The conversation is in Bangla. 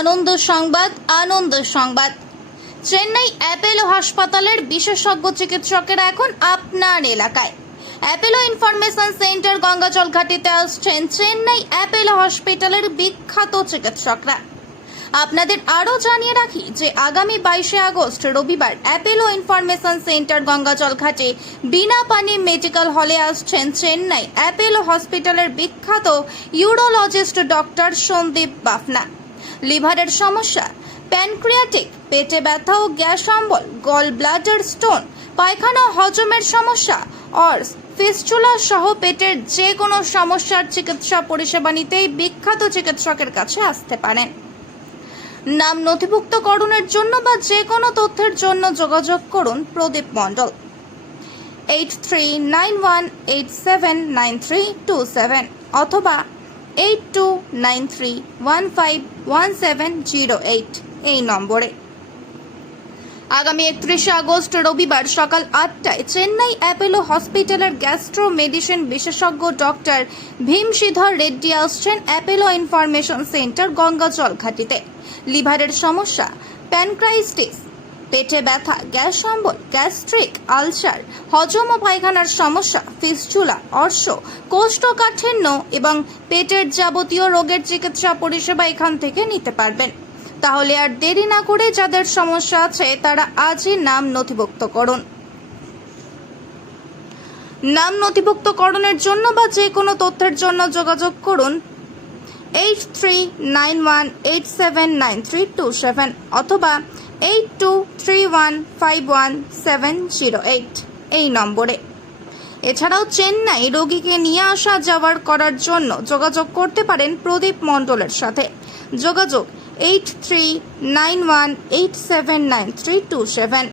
আনন্দ সংবাদ। চেন্নাই অ্যাপোলো হাসপাতালের বিশেষজ্ঞ চিকিৎসকেরা এখন আপনার এলাকায়। অ্যাপোলো ইনফরমেশন সেন্টার গঙ্গাজল ঘাটিতে আসছেন চেন্নাই অ্যাপোলো হসপিটালের বিখ্যাত চিকিৎসকরা। আপনাদের আরও জানিয়ে রাখি যে আগামী 22শে আগস্ট রবিবার অ্যাপোলো ইনফরমেশন সেন্টার গঙ্গাজল ঘাটে বিনা পানি মেডিকেল হলে আসছেন চেন্নাই অ্যাপোলো হসপিটালের বিখ্যাত ইউরোলজিস্ট ডক্টর সন্দীপ বাফনা। লিভারের সমস্যা, প্যানক্রিয়াটিক, পেটে ব্যথা ও গ্যাস অম্বল, গল ব্লাডার স্টোন, পায়খানা হজমের সমস্যা, অর্স, ফিস্টুলা সহ পেটের যে কোনো সমস্যার চিকিৎসা পরিষেবা নিতেই বিখ্যাত চিকিৎসকের কাছে আসতে পারেন। নাম নথিভুক্তকরণের জন্য বা যে কোনো তথ্যের জন্য যোগাযোগ করুন প্রদীপ মণ্ডল 8391879327 অথবা 8293151708 এই নম্বরে। আগামী 31শে আগস্ট রবিবার সকাল 8টায় চেন্নাই অ্যাপোলো হসপিটালের গ্যাস্ট্রো মেডিসিন বিশেষজ্ঞ ডক্টর ভীমশিধর রেড্ডি আসছেন অ্যাপোলো ইনফরমেশন সেন্টার গঙ্গাজল ঘাটিতে। লিভারের সমস্যা, প্যানক্রাইটিস, পেটে ব্যথা, গ্যাস অম্বল, গ্যাস্ট্রিক আলসার, হজম ও পায়খানার সমস্যা, ফিস্টুলা, অর্শ, কোষ্ঠকাঠিন্য এবং পেটের যাবতীয় রোগের চিকিৎসা পরিষেবা এখান থেকে নিতে পারবেন। তাহলে আর দেরি না করে যাদের সমস্যা আছে তারা আজই নাম নথিভুক্ত করুন। নাম নথিভুক্তকরণের জন্য বা যে কোনো তথ্যের জন্য যোগাযোগ করুন 8391879327 অথবা 8231511708 এই নম্বরে। এছাড়াও চেন্নাই রোগীকে নিয়ে আসা যাওয়ার করার জন্য যোগাযোগ করতে পারেন প্রদীপ মণ্ডলের সাথে। যোগাযোগ 8391879327।